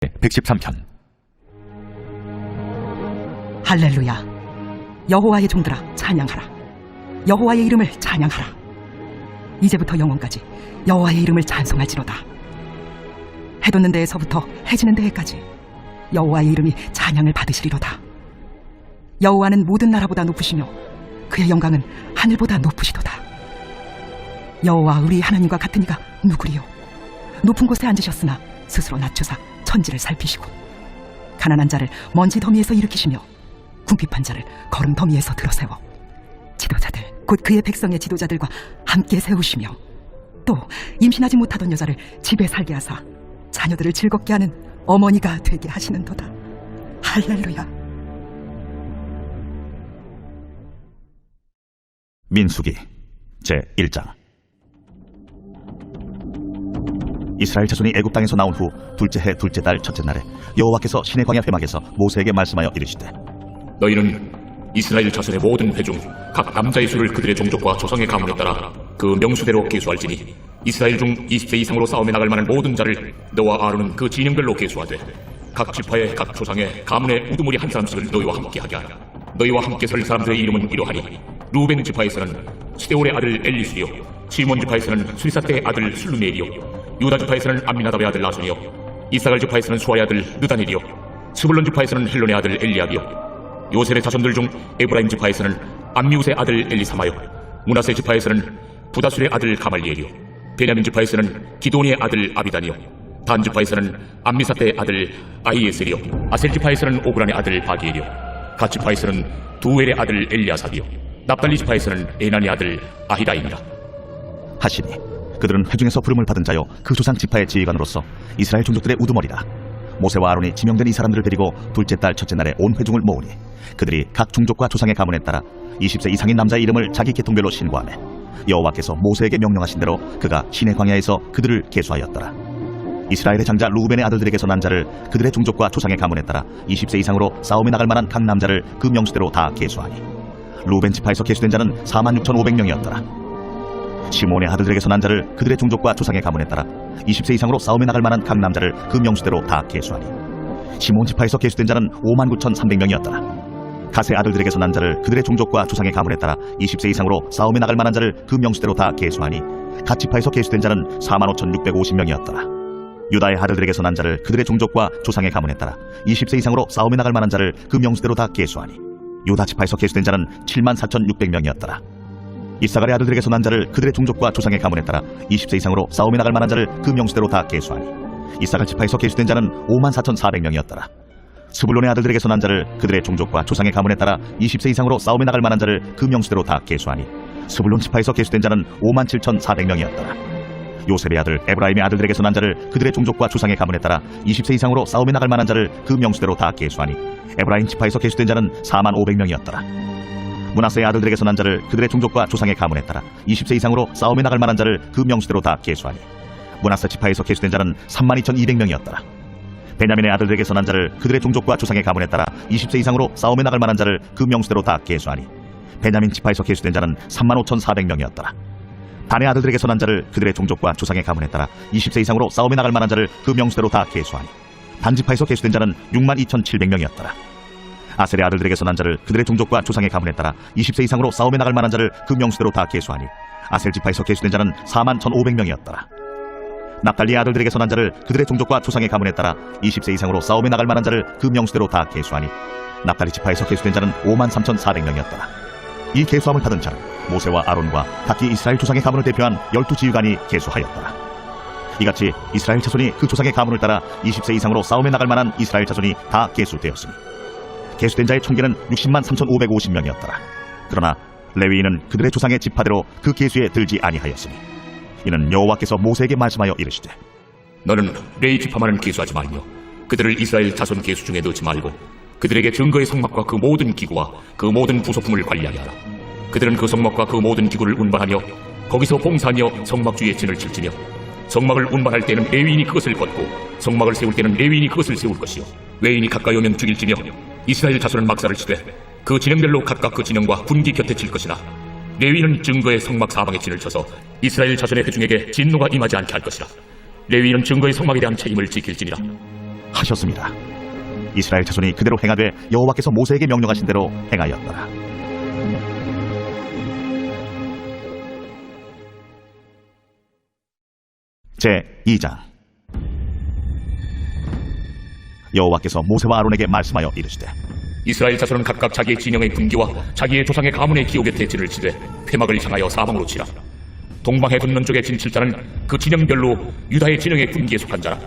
113편. 할렐루야. 여호와의 종들아 찬양하라. 여호와의 이름을 찬양하라. 이제부터 영원까지 여호와의 이름을 찬송할지로다. 해 돋는 데에서부터 해 지는 데에까지 여호와의 이름이 찬양을 받으시리로다. 여호와는 모든 나라보다 높으시며 그의 영광은 하늘보다 높으시도다. 여호와 우리 하나님과 같은 이가 누구리요? 높은 곳에 앉으셨으나 스스로 낮추사 천지를 살피시고 가난한 자를 먼지 더미에서 일으키시며 궁핍한 자를 거름 더미에서 들어세워 지도자들 곧 그의 백성의 지도자들과 함께 세우시며 또 임신하지 못하던 여자를 집에 살게 하사 자녀들을 즐겁게 하는 어머니가 되게 하시는도다. 할렐루야. 민수기 제1장. 이스라엘 자손이 애굽 땅에서 나온 후 둘째 해 둘째 달 첫째 날에 여호와께서 시내 광야 회막에서 모세에게 말씀하여 이르시되, 너희는 이스라엘 자손의 모든 회 중 각 남자의 수를 그들의 종족과 조상의 가문에 따라 그 명수대로 계수할지니 이스라엘 중 20세 이상으로 싸움에 나갈 만한 모든 자를 너와 아론은 그 진영별로 계수하되 각 지파의 각 조상의 가문의 우두머리 한 사람씩을 너희와 함께 하게 하라. 너희와 함께 설 사람들의 이름은 이러하니 루벤 지파에서는 스데올의 아들 엘리수리요, 시몬 지파에서는 수리사떼의 아들 술루메엘이요, 유다 지파에서는 암미나답의 아들 나손이요, 이사갈 지파에서는 수아의 아들 느다넬이요, 스불론 지파에서는 헬론의 아들 엘리압이요, 요셉의 자손들 중 에브라임 지파에서는 암미우스의 아들 엘리사마요, 므낫세 지파에서는 부다술의 아들 가말리엘이요, 베냐민 지파에서는 기도니의 아들 아비단이요, 단 지파에서는 암미사떼의 아들 아히에셀이요, 아셀 지파에서는 오브란의 아들 바기엘이요, 갓 지파에서는 두엘의 아들 엘리아삽이요, 납달리 지파에서는 에난의 아들 아히라임이라 하시니 그들은 회중에서 부름을 받은 자요 그 조상 지파의 지휘관으로서 이스라엘 종족들의 우두머리라. 모세와 아론이 지명된 이 사람들을 데리고 둘째 달 첫째 날에 온 회중을 모으니 그들이 각 종족과 조상의 가문에 따라 20세 이상인 남자의 이름을 자기 계통별로 신고하매 여호와께서 모세에게 명령하신 대로 그가 시내 광야에서 그들을 계수하였더라. 이스라엘의 장자 루벤의 아들들에게서 난 자를 그들의 종족과 조상의 가문에 따라 20세 이상으로 싸움에 나갈 만한 각 남자를 그 명수대로 다 계수하니 루벤 지파에서 계수된 자는 46,500명이었더라. 시몬의 아들들에게서 난 자를 그들의 종족과 조상의 가문에 따라 20세 이상으로 싸움에 나갈 만한 각 남자를 그 명수대로 다 계수하니 시몬 지파에서 계수된 자는 59,300명이었더라. 갓의 아들들에게서 난 자를 그들의 종족과 조상의 가문에 따라 20세 이상으로 싸움에 나갈 만한 자를 그 명수대로 다 계수하니 갓 지파에서 계수된 자는 45,650명이었더라. 유다의 아들들에게서 난 자를 그들의 종족과 조상의 가문에 따라 20세 이상으로 싸움에 나갈 만한 자를 그 명수대로 다 계수하니 유다 지파에서 계수된 자는 74,600명이었더라. 이사갈의 아들들에게서 난 자를 그들의 종족과 조상의 가문에 따라 20세 이상으로 싸움에 나갈 만한 자를 그 명수대로 다 계수하니 이사갈 지파에서 계수된 자는 54,400명이었더라. 스불론의 아들들에게서 난 자를 그들의 종족과 조상의 가문에 따라 20세 이상으로 싸움에 나갈 만한 자를 그 명수대로 다 계수하니 스불론 지파에서 계수된 자는 57,400명이었더라. 요셉의 아들 에브라임의 아들들에게서 난 자를 그들의 종족과 조상의 가문에 따라 20세 이상으로 싸움에 나갈 만한 자를 그 명수대로 다 계수하니 에브라임 지파에서 계수된 자는 45,500명이었더라. 므낫세의 아들들에게서 난 자를 그들의 종족과 조상의 가문에 따라 20세 이상으로 싸움에 나갈 만한 자를 그 명수대로 다 계수하니 므낫세 지파에서 계수된 자는 32,200명이었더라. 베냐민의 아들들에게서 난 자를 그들의 종족과 조상의 가문에 따라 20세 이상으로 싸움에 나갈 만한 자를 그 명수대로 다 계수하니 베냐민 지파에서 계수된 자는 35,400명이었더라. 단의 아들들에게서 난 자를 그들의 종족과 조상의 가문에 따라 20세 이상으로 싸움에 나갈 만한 자를 그 명수대로 다 계수하니 단 지파에서 계수된 자는 62,700명이었더라. 아셀의 아들들에게서 난 자를 그들의 종족과 조상의 가문에 따라 20세 이상으로 싸움에 나갈 만한 자를 그 명수대로 다 계수하니 아셀 지파에서 계수된 자는 41,500명이었더라. 납달리의 아들들에게서 난 자를 그들의 종족과 조상의 가문에 따라 20세 이상으로 싸움에 나갈 만한 자를 그 명수대로 다 계수하니 납달리 지파에서 계수된 자는 53,400명이었더라. 이 계수함을 받은 자는 모세와 아론과 각기 이스라엘 조상의 가문을 대표한 12지휘관이 계수하였더라. 이같이 이스라엘 자손이 그 조상의 가문을 따라 20세 이상으로 싸움에 나갈 만한 이스라엘 자손이 다 계수되었으니 계수된 자의 총계는 603,550명이었더라. 그러나 레위인은 그들의 조상의 지파대로 그 계수에 들지 아니하였으니 이는 여호와께서 모세에게 말씀하여 이르시되, 너는 레위 지파만은 계수하지 말며 그들을 이스라엘 자손 계수 중에 넣지 말고 그들에게 증거의 성막과 그 모든 기구와 그 모든 부속품을 관리하게 하라. 그들은 그 성막과 그 모든 기구를 운반하며 거기서 봉사하며 성막 주위에 진을 칠지며 성막을 운반할 때는 레위인이 그것을 걷고 성막을 세울 때는 레위인이 그것을 세울 것이요 외인이 가까이 오면 죽일지며 이스라엘 자손은 막사를 치되 그 진영별로 각각 그 진영과 분기 곁에 칠 것이나 레위인은 증거의 성막 사방에 진을 쳐서 이스라엘 자손의 회중에게 진노가 임하지 않게 할 것이라. 레위인은 증거의 성막에 대한 책임을 지킬지니라. 하셨습니다. 이스라엘 자손이 그대로 행하되 여호와께서 모세에게 명령하신 대로 행하였더라. 제2장. 여호와께서 모세와 아론에게 말씀하여 이르시되 이스라엘 자손은 각각 자기의 진영의 군기와 자기의 조상의 가문의 기호 곁에 진을 치되 회막을 향하여 사방으로 치라. 동방해 돋는 쪽의 진칠자는 그 진영별로 유다의 진영의 군기에 속한 자라.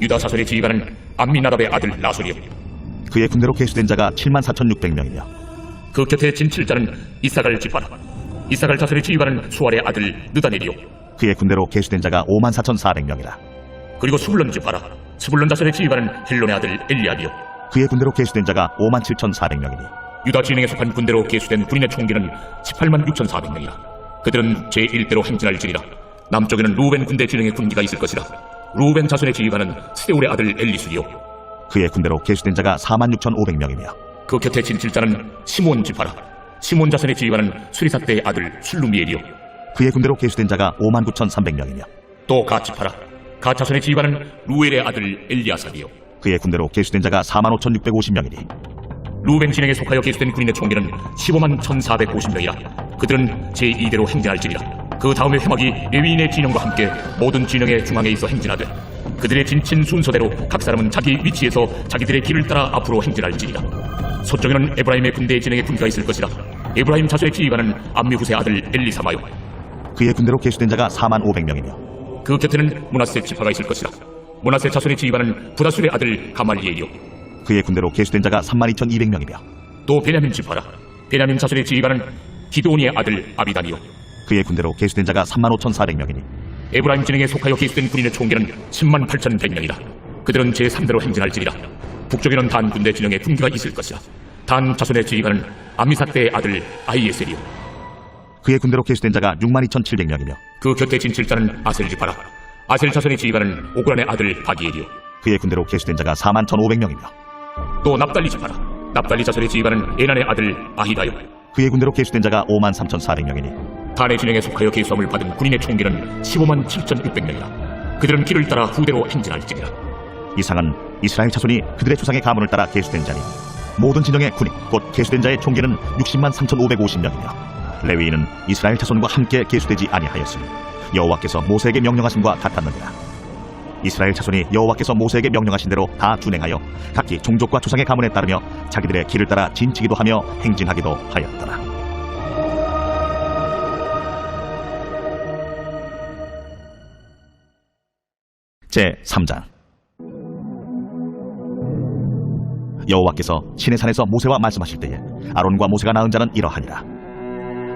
유다 자손의 지휘관은 암미나답의 아들 나손이요, 그의 군대로 계수된 자가 74,600명이며 그 곁에 진칠자는 이사갈 지파라. 이사갈 자손의 지휘관은 수알의 아들 느다넬이요, 그의 군대로 계수된 자가 54,400명이라. 그리고 스불론 지파라. 스불론 자손의 지휘관은 헬론의 아들 엘리압이요, 그의 군대로 계수된 자가 57,400명이니 유다 진영에 속한 군대로 계수된 군인의 총기는 186,400명이라. 그들은 제1대로 행진할지니라. 남쪽에는 루벤 군대 진영의 군기가 있을 것이라. 루벤 자손의 지휘관은 스데울의 아들 엘리술이요, 그의 군대로 계수된 자가 46,500명이며 그 곁에 진칠자는 시몬 지파라. 시몬 자손의 지휘관은 수리사대의 아들 술루미엘이요, 그의 군대로 계수된 자가 59,300명이며 또 가 지파라. 가 자손의 지휘관은 루엘의 아들 엘리아삽이요, 그의 군대로 계수된 자가 45,650명이니 루벤 진영에 속하여 계수된 군인의 총기는 151,450명이라. 그들은 제2대로 행진할지니라. 그 다음에 회막이 레위인의 진영과 함께 모든 진영의 중앙에 있어 행진하되 그들의 진친 순서대로 각 사람은 자기 위치에서 자기들의 길을 따라 앞으로 행진할지니라. 서쪽에는 에브라임의 군대의 진영의 군기가 있을 것이라. 에브라임 자손의 지휘관은 암미후스의 아들 엘리사마요, 그의 군대로 계수된 자가 45,000명이며 그 곁에는 므낫세 지파가 있을 것이라. 므낫세 자손의 지휘관은 부다술의 아들 가말리엘이요, 그의 군대로 계수된 자가 32,200명이며 또 베냐민 지파라. 베냐민 자손의 지휘관은 기드온이의 아들 아비단이요, 그의 군대로 계수된 자가 35,400명이니 에브라임 진영에 속하여 계수된 군인의 총기는 108,100명이라. 그들은 제3대로 행진할지니라. 북쪽에는 단 군대 진영에 군기가 있을 것이라. 단 자손의 지휘관은 암미사대의 아들 아히에셀이요, 그의 군대로 계수된 자가 62,700명이며 그 곁에 진칠자는 아셀 지파라. 아셀 자손의 지휘관은 오그란의 아들 바기엘이요, 그의 군대로 계수된 자가 41,500명이며 또 납달리 지파라. 납달리 자손의 지휘관은 에난의 아들 아히다요, 그의 군대로 계수된 자가 53,400명이니 단의 진영에 속하여 계수함을 받은 군인의 총기는 157,600명이라. 그들은 길을 따라 후대로 행진할지니라. 이상은 이스라엘 자손이 그들의 조상의 가문을 따라 계수된 자니 모든 진영의 군인 곧 계수된 자의 총기는 603,550명이며 레위인은 이스라엘 자손과 함께 계수되지 아니하였으니 여호와께서 모세에게 명령하심과 같았느니라. 이스라엘 자손이 여호와께서 모세에게 명령하신 대로 다 준행하여 각기 종족과 조상의 가문에 따르며 자기들의 길을 따라 진치기도 하며 행진하기도 하였더라. 제3장. 여호와께서 시내산에서 모세와 말씀하실 때에 아론과 모세가 낳은 자는 이러하니라.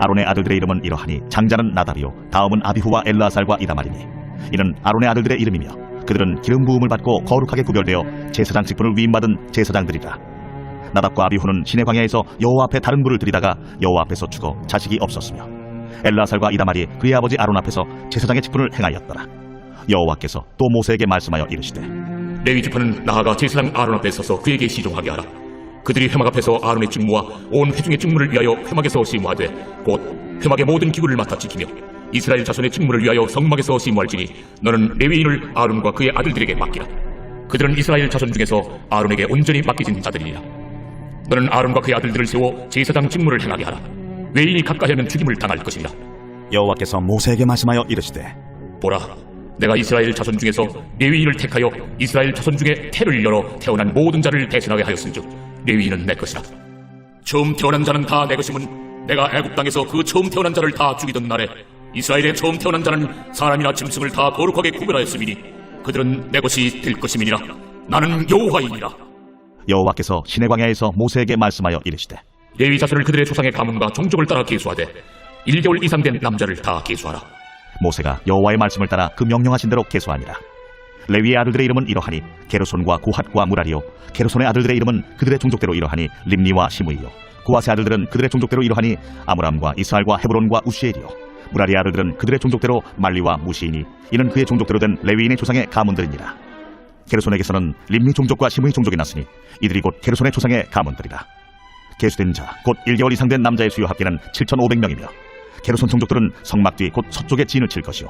아론의 아들들의 이름은 이러하니 장자는 나답이요 다음은 아비후와 엘르아살과 이다말이니 이는 아론의 아들들의 이름이며 그들은 기름 부음을 받고 거룩하게 구별되어 제사장 직분을 위임받은 제사장들이라. 나답과 아비후는 시내 광야에서 여호와 앞에 다른 물을 들이다가 여호와 앞에서 죽어 자식이 없었으며 엘르아살과 이다말이 그의 아버지 아론 앞에서 제사장의 직분을 행하였더라. 여호와께서 또 모세에게 말씀하여 이르시되 레위 지파는 나아가 제사장 아론 앞에 서서 그에게 시종하게 하라. 그들이 회막 앞에서 아론의 직무와 온 회중의 직무를 위하여 회막에서 시무하되 곧 회막의 모든 기구를 맡아 지키며 이스라엘 자손의 직무를 위하여 성막에서 시무할지니 너는 레위인을 아론과 그의 아들들에게 맡기라. 그들은 이스라엘 자손 중에서 아론에게 온전히 맡기진 자들이니라. 너는 아론과 그의 아들들을 세워 제사장 직무를 행하게 하라. 외인이 가까이하면 죽임을 당할 것이니라. 여호와께서 모세에게 말씀하여 이르시되 보라, 내가 이스라엘 자손 중에서 레위인을 택하여 이스라엘 자손 중에 태를 열어 태어난 모든 자를 대신하게 하였은즉 레위인은 내 것이라. 처음 태어난 자는 다 내 것임은 내가 애굽 땅에서 그 처음 태어난 자를 다 죽이던 날에 이스라엘의 처음 태어난 자는 사람이나 짐승을 다 거룩하게 구별하였음이니 그들은 내 것이 될 것임이니라. 나는 여호와이니라. 여호와께서 시내 광야에서 모세에게 말씀하여 이르시되 레위 자손을 그들의 조상의 가문과 종족을 따라 계수하되 1개월 이상 된 남자를 다 계수하라. 모세가 여호와의 말씀을 따라 그 명령하신 대로 계수하니라. 레위의 아들들의 이름은 이러하니 게르손과 고핫과 무라리요 게르손의 아들들의 이름은 그들의 종족대로 이러하니 림니와 시므이요 고핫의 아들들은 그들의 종족대로 이러하니 아므람과 이스할과 헤브론과 우시엘이요 무라리의 아들들은 그들의 종족대로 말리와 무시이니 이는 그의 종족대로 된 레위인의 조상의 가문들이니라. 게르손에게서는 림니 종족과 시므이 종족이 났으니 이들이 곧 게르손의 조상의 가문들이라. 계수된 자 곧 1개월 이상 된 남자의 수요 합계는 7,500명이며 게르손 종족들은 성막 뒤 곧 서쪽에 진을 칠 것이요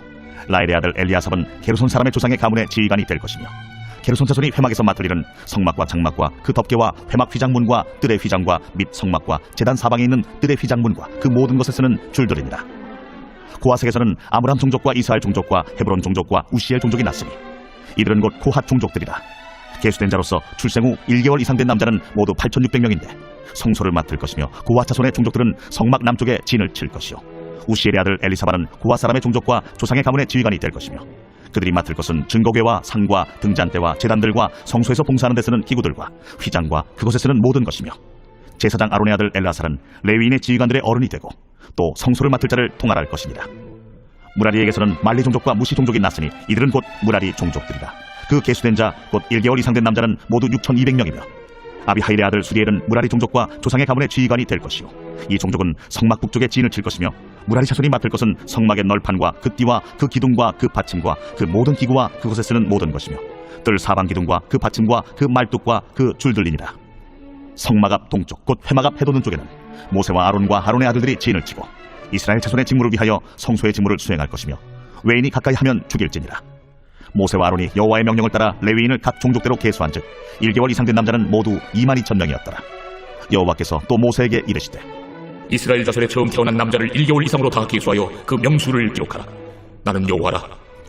라엘의 아들 엘리아삽은 게르손 사람의 조상의 가문의 지휘관이 될 것이며 게르손 자손이 회막에서 맡을 일은 성막과 장막과 그 덮개와 회막 휘장문과 뜰의 휘장과 및 성막과 제단 사방에 있는 뜰의 휘장문과 그 모든 것에 쓰는 줄들입니다. 고아색에서는 아므람 종족과 이스라엘 종족과 헤브론 종족과 우시엘 종족이 났으니 이들은 곧 고핫 종족들이라. 계수된 자로서 출생 후 1개월 이상 된 남자는 모두 8,600명인데 성소를 맡을 것이며 고핫 자손의 종족들은 성막 남쪽에 진을 칠 것이요 우시엘의 아들 엘리사바는 고핫 사람의 종족과 조상의 가문의 지휘관이 될 것이며 그들이 맡을 것은 증거궤와 상과 등잔대와 제단들과 성소에서 봉사하는 데 쓰는 기구들과 휘장과 그것에 쓰는 모든 것이며 제사장 아론의 아들 엘라살은 레위인의 지휘관들의 어른이 되고 또 성소를 맡을 자를 통할할 것이니라. 무라리에게서는 말리 종족과 무시 종족이 났으니 이들은 곧 무라리 종족들이라. 그 계수된 자 곧 1개월 이상 된 남자는 모두 6,200명이며 아비하일의 아들 수리엘은 무라리 종족과 조상의 가문의 지휘관이 될 것이요 이 종족은 성막 북쪽에 진을 칠 것이며 무라리 자손이 맡을 것은 성막의 널판과 그 띠와 그 기둥과 그 받침과 그 모든 기구와 그것에 쓰는 모든 것이며 뜰 사방 기둥과 그 받침과 그 말뚝과 그 줄들이니라. 성막 앞 동쪽 곧 회막 앞 해돋는 쪽에는 모세와 아론과 아론의 아들들이 진을 치고 이스라엘 자손의 직무를 위하여 성소의 직무를 수행할 것이며 외인이 가까이 하면 죽일지니라. 모세와 아론이 여호와의 명령을 따라 레위인을 각 종족대로 계수한즉 1개월 이상 된 남자는 모두 22,000명이었더라. 여호와께서 또 모세에게 이르시되 이스라엘 자손의 처음 태어난 남자를 1개월 이상으로 다 계수하여 그 명수를 기록하라. 나는 여호와라.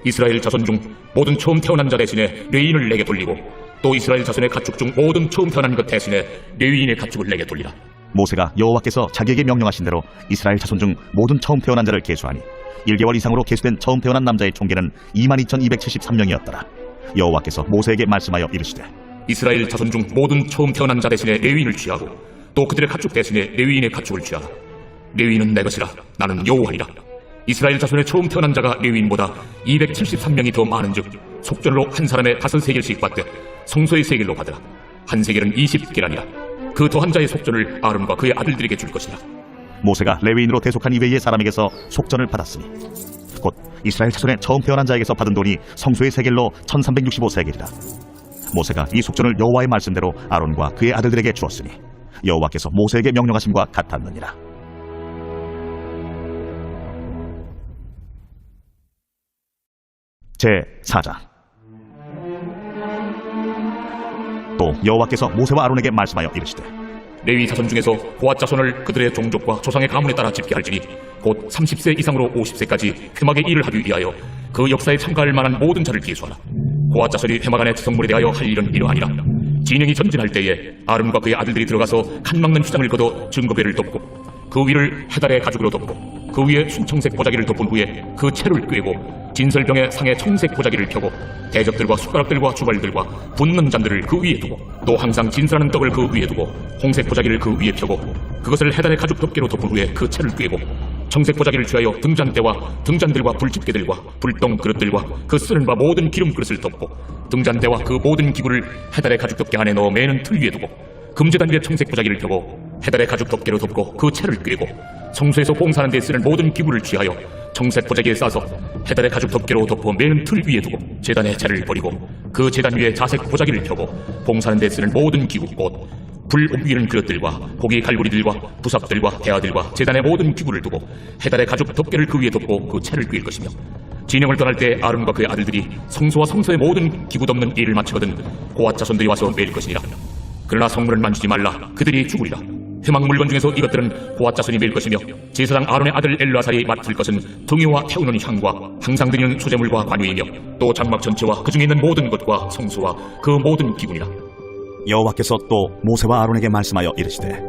이스라엘 자손 중 모든 처음 태어난 자 대신에 레위인을 내게 돌리고 또 이스라엘 자손의 가축 중 모든 처음 태어난 것 대신에 레위인의 가축을 내게 돌리라. 모세가 여호와께서 자기에게 명령하신 대로 이스라엘 자손 중 모든 처음 태어난 자를 계수하니 1개월 이상으로 계수된 처음 태어난 남자의 총계는 22,273명이었더라. 여호와께서 모세에게 말씀하여 이르시되 이스라엘 자손 중 모든 처음 태어난 자 대신에 레위인을 취하고 또 그들의 가축 대신에 레위인의 가축을 취하라. 레위인은 내 것이라. 나는 여호와니라. 이스라엘 자손의 처음 태어난 자가 레위인보다 273명이 더 많은즉 속전으로 한 사람의 5세겔씩 받되 성소의 세겔로 받으라. 한 세겔은 20계란이라. 그 더한 자의 속전을 아론과 그의 아들들에게 줄 것이라. 모세가 레위인으로 대속한 이외의 사람에게서 속전을 받았으니 곧 이스라엘 자손의 처음 태어난 자에게서 받은 돈이 성소의 세겔로 1365세겔이라. 모세가 이 속전을 여호와의 말씀대로 아론과 그의 아들들에게 주었으니 여호와께서 모세에게 명령하심과 같았느니라. 제4장. 또 여호와께서 모세와 아론에게 말씀하여 이르시되 레위 자손 중에서 고핫 자손을 그들의 종족과 조상의 가문에 따라 집계할지니 곧 30세 이상으로 50세까지 회막의 일을 하기 위하여 그 역사에 참가할 만한 모든 자를 계수하라. 고핫 자손이 회막 안의 지성물에 대하여 할 일은 이러하니라. 진영이 전진할 때에 아론과 그의 아들들이 들어가서 칸 막는 휘장을 걷어 증거궤를 덮고 그 위를 해달의 가죽으로 덮고 그 위에 순청색 보자기를 덮은 후에 그 채를 꿰고 진설병의 상에 청색 보자기를 펴고 대접들과 숟가락들과 주발들과 붓는 잔들을 그 위에 두고 또 항상 진설하는 떡을 그 위에 두고 홍색 보자기를 그 위에 펴고 그것을 해달의 가죽 덮개로 덮은 후에 그 채를 꿰고 청색 보자기를 취하여 등잔대와 등잔들과 불집게들과 불똥 그릇들과 그 쓰는 바 모든 기름 그릇을 덮고 등잔대와 그 모든 기구를 해달의 가죽 덮개 안에 넣어 매는 틀 위에 두고 금제단 위에 청색 보자기를 펴고 해달의 가죽 덮개로 덮고 그 채를 꿰고 성소에서 봉사하는 데 쓰는 모든 기구를 취하여 청색 보자기에 싸서 해달의 가죽 덮개로 덮어 매는 틀 위에 두고 제단의 채를 버리고 그 제단 위에 자색 보자기를 펴고 봉사하는 데 쓰는 모든 기구 곧 불 옥위는 그릇들과 고기 갈고리들과 부삽들과 대야들과 제단의 모든 기구를 두고 해달의 가죽 덮개를 그 위에 덮고 그 채를 꿰일 것이며 진영을 떠날 때 아론과 그의 아들들이 성소와 성소의 모든 기구 덮는 일을 마치거든 고핫 자손들이 와서 매일 것이니라. 그러나 성물을 만지지 말라. 그들이 죽으리라. 회막 물건 중에서 이것들은 고핫 자손이 매일 것이며 제사장 아론의 아들 엘르아살이 맡을 것은 등유와 태우는 향과 항상 드리는 소재물과 관유이며 또 장막 전체와 그 중에 있는 모든 것과 성소와 그 모든 기구니라. 여호와께서 또 모세와 아론에게 말씀하여 이르시되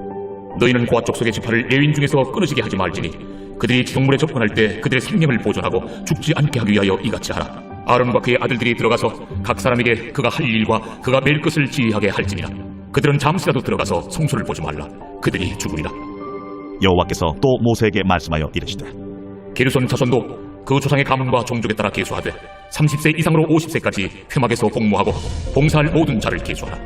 너희는 고핫 족속의 지파를 레위인 중에서 끊어지게 하지 말지니 그들이 성물에 접근할 때 그들의 생명을 보존하고 죽지 않게 하기 위하여 이같이 하라. 아론과 그의 아들들이 들어가서 각 사람에게 그가 할 일과 그가 매일 것을 지휘하게 할지니라. 그들은 잠시라도 들어가서 성소를 보지 말라. 그들이 죽으리라. 여호와께서 또 모세에게 말씀하여 이르시되 게르손 자손도 그 조상의 가문과 종족에 따라 계수하되 30세 이상으로 50세까지 회막에서 복무하고 봉사할 모든 자를 계수하라.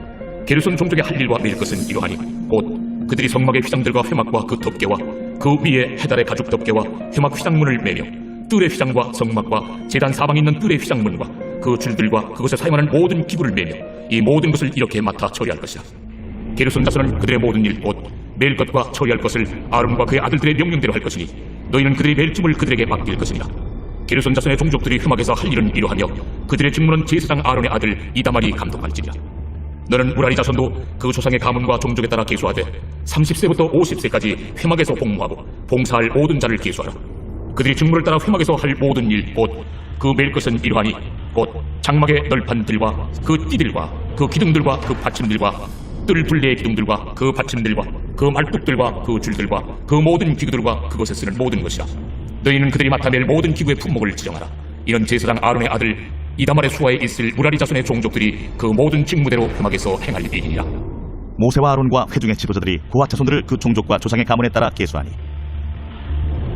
게르손 종족의 할 일과 매일 것은 이러하니 곧 그들이 성막의 휘장들과 회막과 그 덮개와 그 위에 해달의 가죽 덮개와 회막 휘장문을 매며 뜰의 휘장과 성막과 제단 사방에 있는 뜰의 휘장문과 그 줄들과 그것에 사용하는 모든 기구를 매며 이 모든 것을 이렇게 맡아 처리할 것이라. 게르손 자손은 그들의 모든 일 곧 매일 것과 처리할 것을 아론과 그의 아들들의 명령대로 할 것이니 너희는 그들의 멜짐을 그들에게 맡길 것이니라. 게르손 자손의 종족들이 흠악에서 할 일은 이러하며 그들의 직무는 제사장 아론의 아들 이다말이 감독할지니라. 너는 무라리 자손도 그 조상의 가문과 종족에 따라 계수하되 30세부터 50세까지 회막에서 복무하고 봉사할 모든 자를 계수하라. 그들이 직무를 따라 회막에서 할 모든 일 곧 그 매일 것은 이러하니 곧 장막의 널판들과 그 띠들과 그 기둥들과 그 받침들과 뜰 둘레의 기둥들과 그 받침들과 그 말뚝들과 그 줄들과 그 모든 기구들과 그것에 쓰는 모든 것이라. 너희는 그들이 맡아낼 모든 기구의 품목을 지정하라. 이런 제사장 아론의 아들 이다말의 수하에 있을 무라리 자손의 종족들이 그 모든 직무대로 회막에서 행할 일이니라. 모세와 아론과 회중의 지도자들이 고핫 자손들을 그 종족과 조상의 가문에 따라 계수하니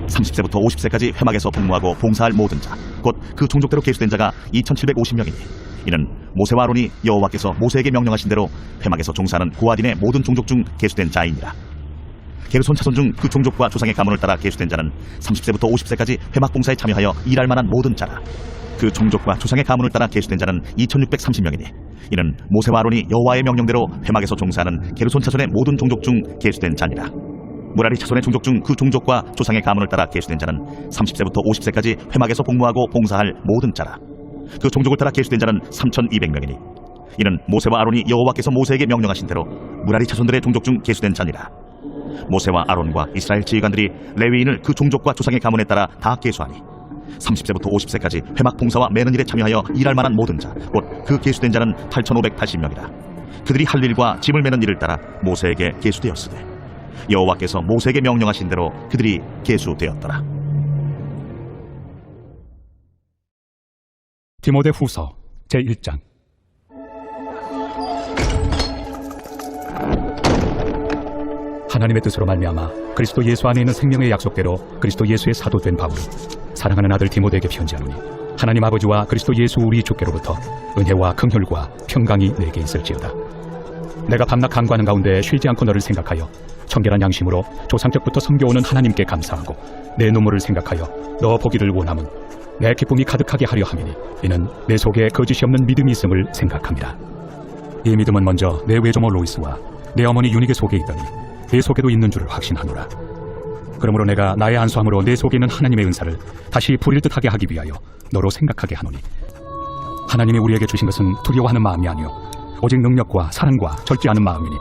30세부터 50세까지 회막에서 복무하고 봉사할 모든 자 곧 그 종족대로 계수된 자가 2750명이니 이는 모세와 아론이 여호와께서 모세에게 명령하신 대로 회막에서 종사하는 고핫인의 모든 종족 중 계수된 자이니라. 게르손 차손 중 그 종족과 조상의 가문을 따라 계수된 자는 30세부터 50세까지 회막 봉사에 참여하여 일할 만한 모든 자라. 그 종족과 조상의 가문을 따라 계수된 자는 2630명이니 이는 모세와 아론이 여호와의 명령대로 회막에서 종사하는 게르손 차손의 모든 종족 중 계수된 자니라. 무라리 차손의 종족 중 그 종족과 조상의 가문을 따라 계수된 자는 30세부터 50세까지 회막에서 복무하고 봉사할 모든 자라. 그 종족을 따라 계수된 자는 3200명이니 이는 모세와 아론이 여호와께서 모세에게 명령하신 대로 무라리 차손들의 종족 중 계수된 자니라. 모세와 아론과 이스라엘 지휘관들이 레위인을 그 종족과 조상의 가문에 따라 다 계수하니 30세부터 50세까지 회막 봉사와 매는 일에 참여하여 일할 만한 모든 자 곧 그 계수된 자는 8580명이라. 그들이 할 일과 짐을 매는 일을 따라 모세에게 계수되었으되 여호와께서 모세에게 명령하신 대로 그들이 계수되었더라. 디모데후서 제1장. 하나님의 뜻으로 말미암아 그리스도 예수 안에 있는 생명의 약속대로 그리스도 예수의 사도된 바울은 사랑하는 아들 디모데에게 편지하노니 하나님 아버지와 그리스도 예수 우리 주께로부터 은혜와 긍휼과 평강이 내게 있을지어다. 내가 밤낮 간구하는 가운데 쉬지 않고 너를 생각하여 청결한 양심으로 조상적부터 섬겨오는 하나님께 감사하고 내 눈물을 생각하여 너 보기를 원함은 내 기쁨이 가득하게 하려 함이니 이는 내 속에 거짓이 없는 믿음이 있음을 생각합니다. 이 믿음은 먼저 내 외조모 로이스와 내 어머니 유니게 속에 있더니 내 속에도 있는 줄을 확신하노라. 그러므로 내가 나의 안수함으로 내 속에 있는 하나님의 은사를 다시 부릴 듯하게 하기 위하여 너로 생각하게 하노니 하나님이 우리에게 주신 것은 두려워하는 마음이 아니요 오직 능력과 사랑과 절제 않은 마음이니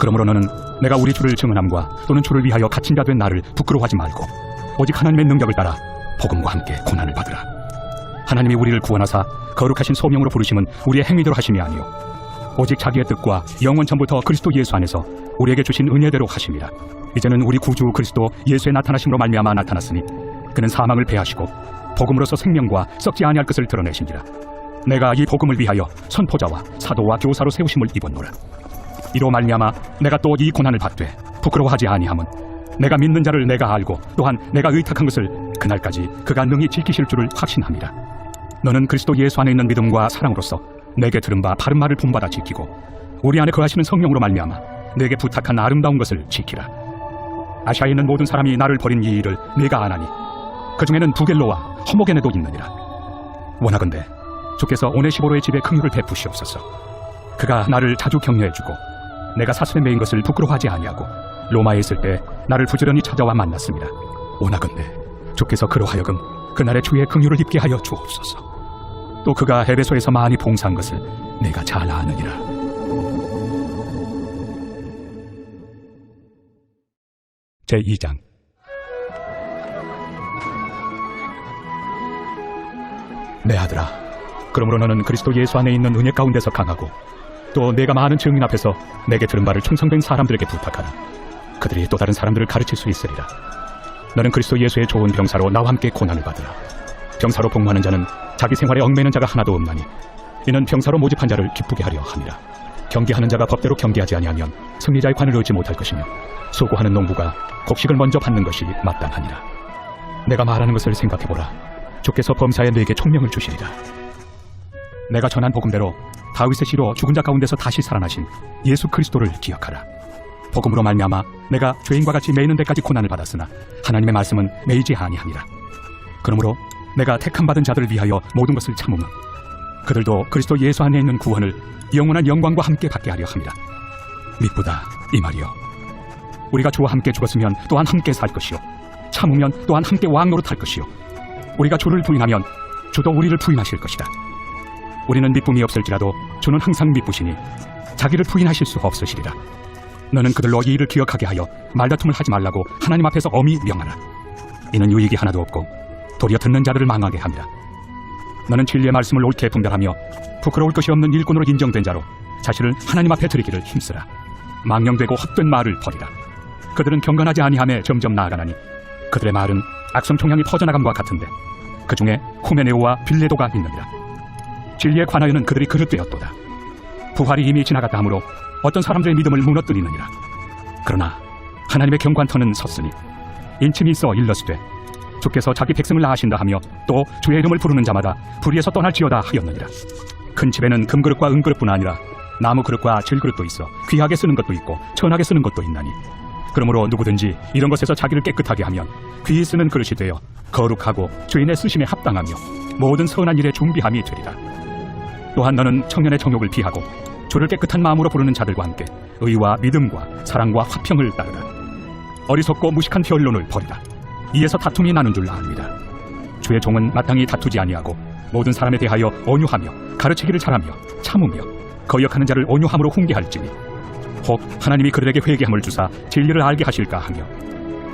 그러므로 너는 내가 우리 주를 증언함과 또는 주를 위하여 갇힌 자 된 나를 부끄러워하지 말고 오직 하나님의 능력을 따라 복음과 함께 고난을 받으라. 하나님이 우리를 구원하사 거룩하신 소명으로 부르심은 우리의 행위대로 하심이 아니요 오직 자기의 뜻과 영원 전부터 그리스도 예수 안에서 우리에게 주신 은혜대로 하심이라. 이제는 우리 구주 그리스도 예수의 나타나심으로 말미암아 나타났으니 그는 사망을 패하시고 복음으로서 생명과 썩지 아니할 것을 드러내신지라. 내가 이 복음을 위하여 선포자와 사도와 교사로 세우심을 입었노라. 이로 말미암아 내가 또 이 고난을 받되 부끄러워하지 아니함은 내가 믿는 자를 내가 알고 또한 내가 의탁한 것을 그날까지 그가 능히 지키실 줄을 확신합니다. 너는 그리스도 예수 안에 있는 믿음과 사랑으로서 내게 들은 바 바른 말을 본받아 지키고 우리 안에 거하시는 성령으로 말미암아 내게 부탁한 아름다운 것을 지키라. 아시아에 있는 모든 사람이 나를 버린 이 일을 내가 아나니 그 중에는 부겔로와 허모게네도 있느니라. 원하건대 주께서 오네시보로의 집에 긍휼을 베푸시옵소서. 그가 나를 자주 격려해주고 내가 사슬에 매인 것을 부끄러워하지 아니하고 로마에 있을 때 나를 부지런히 찾아와 만났습니다. 원하건대 주께서 그로 하여금 그날의 주의 긍휼을 입게 하여 주옵소서. 또 그가 에베소에서 많이 봉사한 것을 내가 잘 아느니라. 제2장. 내 아들아, 그러므로 너는 그리스도 예수 안에 있는 은혜 가운데서 강하고 또 내가 많은 증인 앞에서 내게 들은 바를 충성된 사람들에게 부탁하라. 그들이 또 다른 사람들을 가르칠 수 있으리라. 너는 그리스도 예수의 좋은 병사로 나와 함께 고난을 받으라. 병사로 복무하는 자는 자기 생활에 얽매이는 자가 하나도 없나니 이는 병사로 모집한 자를 기쁘게 하려 함이라. 경계하는 자가 법대로 경계하지 아니하면 승리자의 관을 얻지 못할 것이며 수고하는 농부가 곡식을 먼저 받는 것이 마땅하니라. 내가 말하는 것을 생각해보라. 주께서 범사에 내게 총명을 주시리라. 내가 전한 복음대로 다윗의 씨로 죽은 자 가운데서 다시 살아나신 예수 그리스도를 기억하라. 복음으로 말미암아 내가 죄인과 같이 매이는 데까지 고난을 받았으나 하나님의 말씀은 매이지 아니하니라. 그러므로 내가 택함 받은 자들을 위하여 모든 것을 참으며 그들도 그리스도 예수 안에 있는 구원을 영원한 영광과 함께 받게 하려 함이라. 미쁘다 이 말이여. 우리가 주와 함께 죽었으면 또한 함께 살 것이요 참으면 또한 함께 왕노릇할 것이요 우리가 주를 부인하면 주도 우리를 부인하실 것이다. 우리는 미쁨이 없을지라도 주는 항상 미쁘시니 자기를 부인하실 수 없으시리라. 너는 그들로 이 일을 기억하게 하여 말다툼을 하지 말라고 하나님 앞에서 엄히 명하라. 이는 유익이 하나도 없고 도리어 듣는 자들을 망하게 함이라. 너는 진리의 말씀을 옳게 분별하며 부끄러울 것이 없는 일꾼으로 인정된 자로 자신을 하나님 앞에 드리기를 힘쓰라. 망령되고 헛된 말을 버리라. 그들은 경건하지 아니함에 점점 나아가나니 그들의 말은 악성 총향이 퍼져나감과 같은데 그 중에 후메네오와 빌레도가 있느니라. 진리에 관하여는 그들이 그릇되었도다. 부활이 이미 지나갔다 하므로 어떤 사람들의 믿음을 무너뜨리느니라. 그러나 하나님의 경관터는 섰으니 인침이 있어 일러스되 주께서 자기 백성을 낳으신다 하며 또 주의 이름을 부르는 자마다 불의에서 떠날지어다 하였느니라. 큰 집에는 금그릇과 은그릇뿐 아니라 나무 그릇과 질그릇도 있어 귀하게 쓰는 것도 있고 천하게 쓰는 것도 있나니 그러므로 누구든지 이런 것에서 자기를 깨끗하게 하면 귀히 쓰는 그릇이 되어 거룩하고 주인의 쓰심에 합당하며 모든 선한 일에 준비함이 되리라. 또한 너는 청년의 정욕을 피하고 주를 깨끗한 마음으로 부르는 자들과 함께 의와 믿음과 사랑과 화평을 따르라. 어리석고 무식한 변론을 버리라. 이에서 다툼이 나는 줄 압니다. 주의 종은 마땅히 다투지 아니하고 모든 사람에 대하여 온유하며 가르치기를 잘하며 참으며 거역하는 자를 온유함으로 훈계할지니 혹 하나님이 그들에게 회개함을 주사 진리를 알게 하실까 하며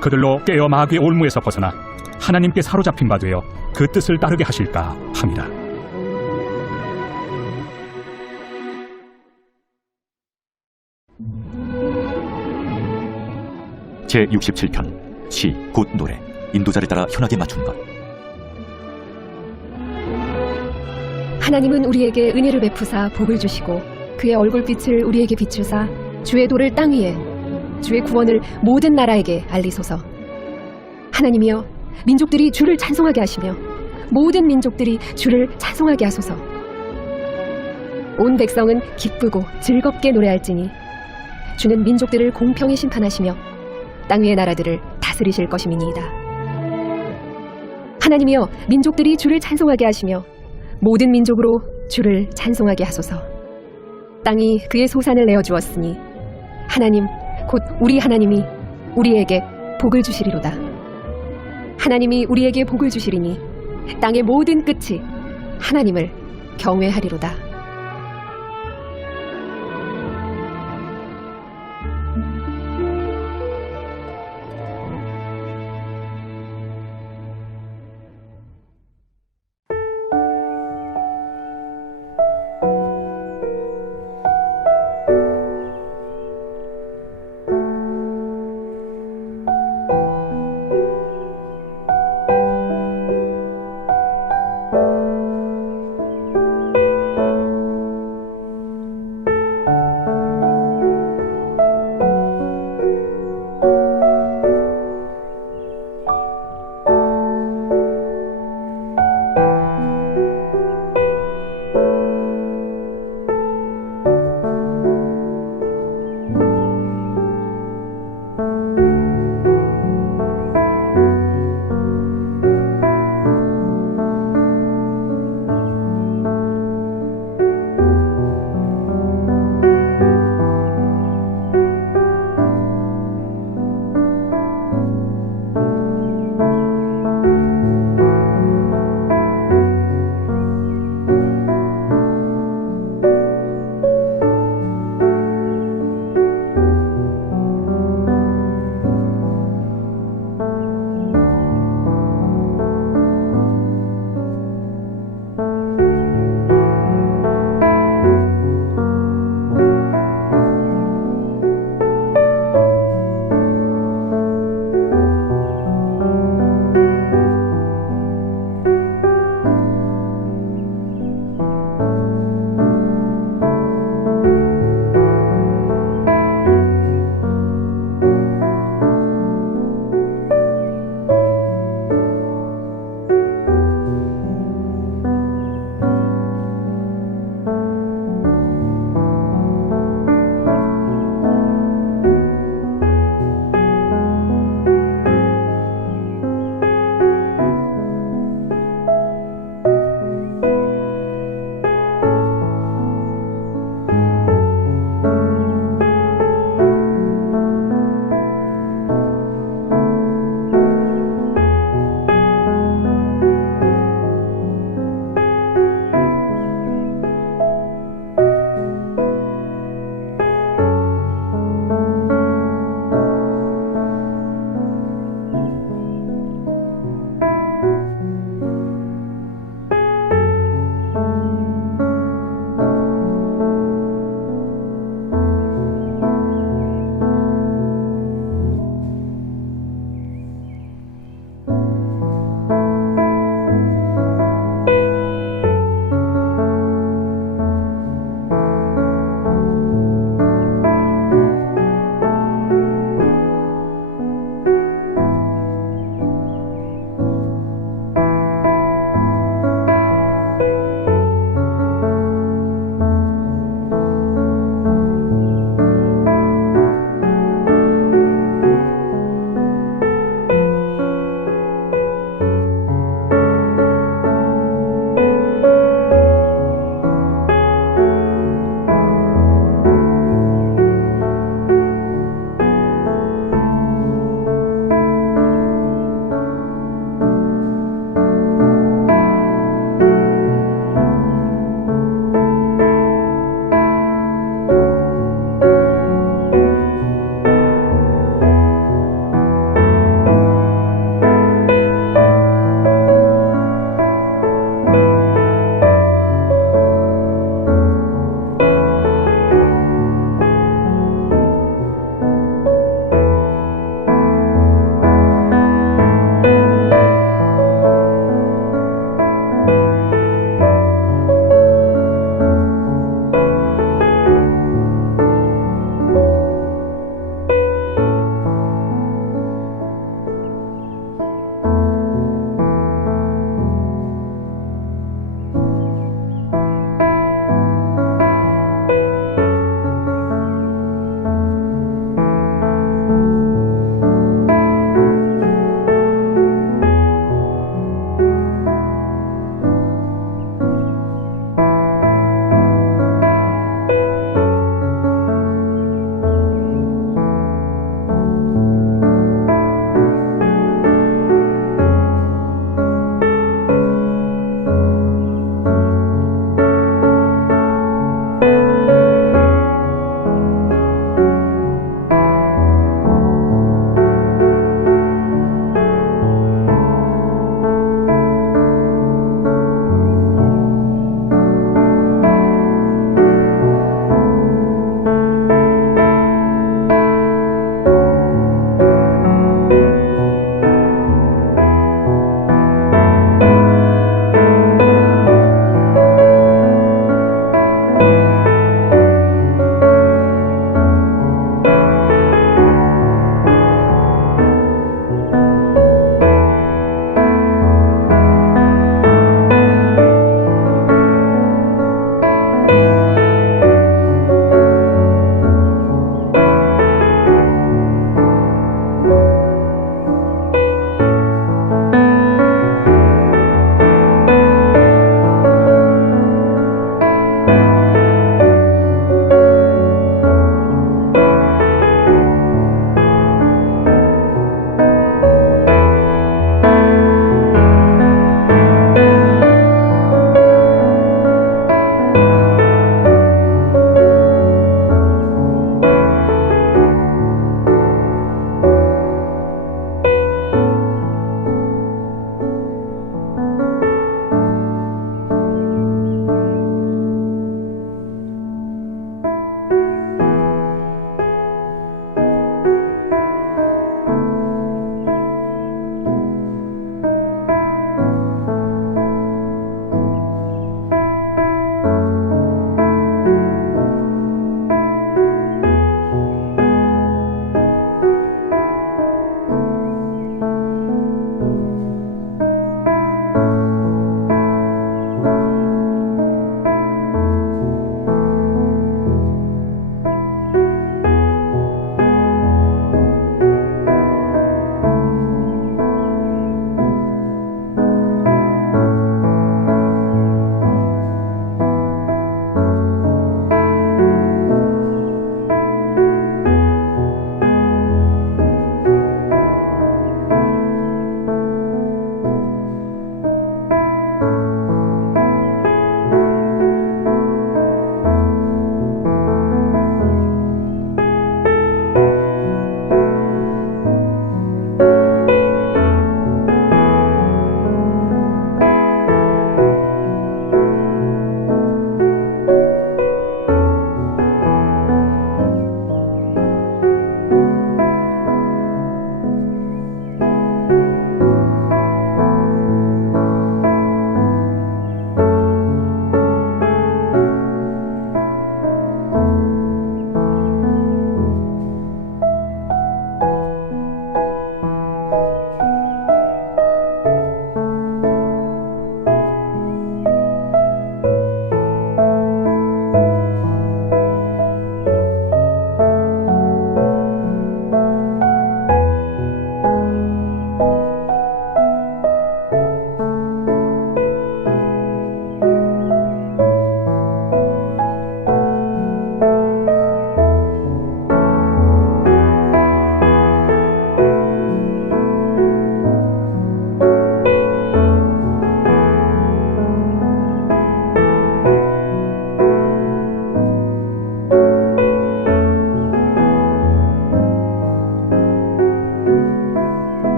그들로 깨어 마귀의 올무에서 벗어나 하나님께 사로잡힌 바 되어 그 뜻을 따르게 하실까 함이라. 제67편 시 곧 노래 인도자를 따라 현하게 맞춘 것. 하나님은 우리에게 은혜를 베푸사 복을 주시고 그의 얼굴빛을 우리에게 비추사 주의 도를 땅 위에 주의 구원을 모든 나라에게 알리소서. 하나님이여 민족들이 주를 찬송하게 하시며 모든 민족들이 주를 찬송하게 하소서. 온 백성은 기쁘고 즐겁게 노래할지니 주는 민족들을 공평히 심판하시며 땅 위의 나라들을 다스리실 것임이니이다. 하나님이여 민족들이 주를 찬송하게 하시며 모든 민족으로 주를 찬송하게 하소서. 땅이 그의 소산을 내어주었으니 하나님 곧 우리 하나님이 우리에게 복을 주시리로다. 하나님이 우리에게 복을 주시리니 땅의 모든 끝이 하나님을 경외하리로다.